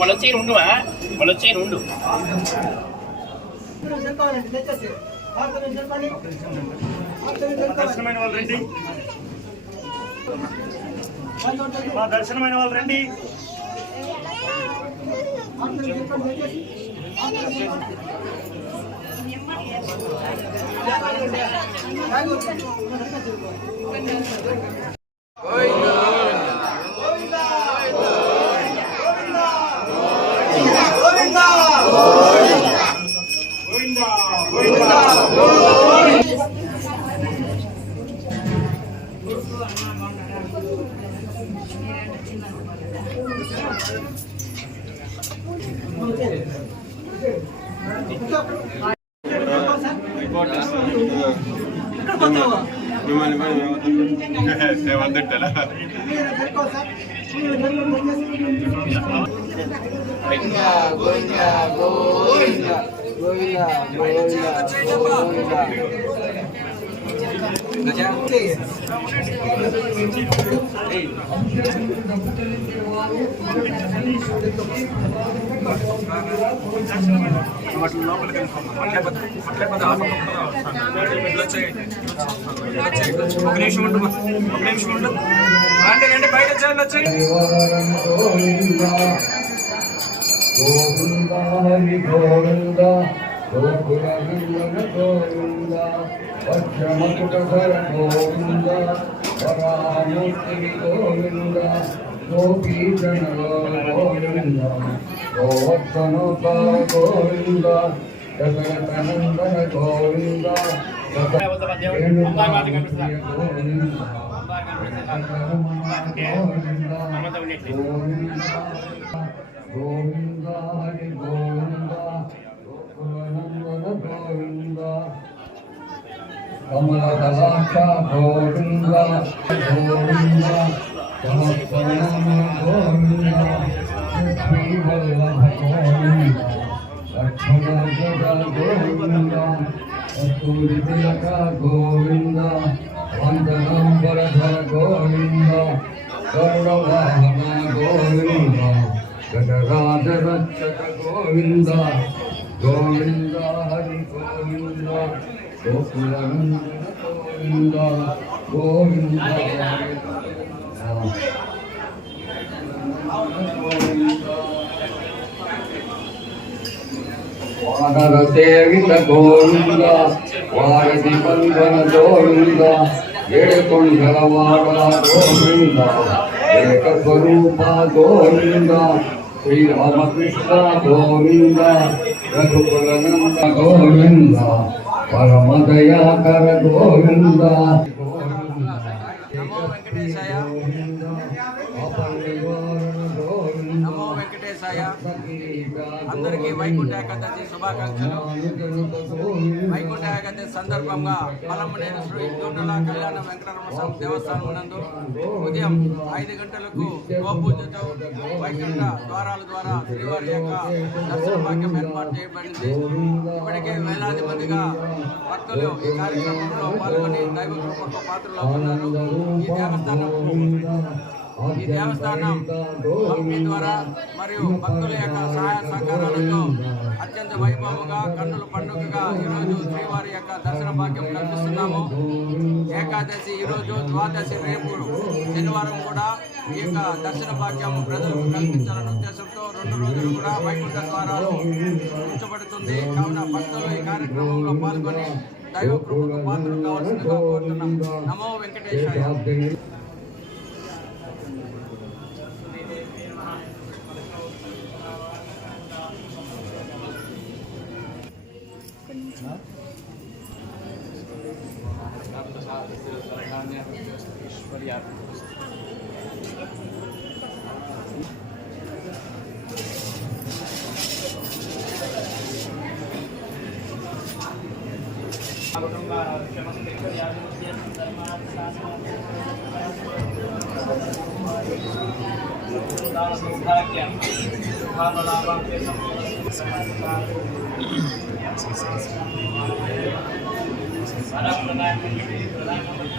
Walacin undu walacin undu. దర్శనమైన వాళ్ళు రండి, మా దర్శనమైన వాళ్ళు రండి. Kamalakalaksha Govinda Govinda Kamakpanama Govinda Sri Vallabha Govinda Lakshmana Jada Govinda కస్తూరి తిలక గోవింద వందనాంబరధర గోవింద గరుడ వాహన గోవింద గజరాజ రక్షక గోవింద గోవింద హరి గోవింద గోకులందన గోవింద గోవింద వానర సేవిత గోవింద వారధి బంధన గోవింద ఏడుకొండల వాడ గోవింద ఏక స్వరూప గోవింద శ్రీరామకృష్ణ గోవింద రఘుకులనంద గోవింద పరమ దయాకర గోవింద నమో వెంకటేశాయ. అందరికీ వైకుంఠ ఏకాదశి శుభాకాంక్షలు. వైకుంఠ ఏకాదశి సందర్భంగా పలమనేరు శ్రీ దుండల కళ్యాణ వెంకటరమణ స్వామి దేవస్థానం నందు ఉదయం 5 గంటలకు గోపూజతో వైకుంఠ ద్వారాల ద్వారా శ్రీవారి యొక్క దర్శన భాగ్యం ఏర్పాటు చేయబడింది. ఇప్పటికే వేలాది మందిగా భక్తులు ఈ కార్యక్రమంలో పాల్గొని దైవ కృపకు పాత్రలో ఉన్నారు. ఈ దేవస్థానం కంపెనీ ద్వారా మరియు భక్తుల యొక్క సహాయ సహకారాలతో అత్యంత వైభవంగా కన్నుల పండుగగా ఈరోజు శ్రీవారి యొక్క దర్శన భాగ్యం కల్పిస్తున్నాము. ఏకాదశి ఈరోజు, ద్వాదశి రేపు శనివారం కూడా ఈ యొక్క దర్శన భాగ్యం ప్రజలకు కల్పించాలనే ఉద్దేశంతో 2 రోజులు కూడా వైకుంఠ ద్వారాలు ఉంచబడుతుంది. కావున భక్తులు ఈ కార్యక్రమంలో పాల్గొని దైవ కృపకు పాత్రలు కావాల్సిందిగా కోరుతున్నాం. నమో వెంకటేశాయ. ప్రధానమంత్రి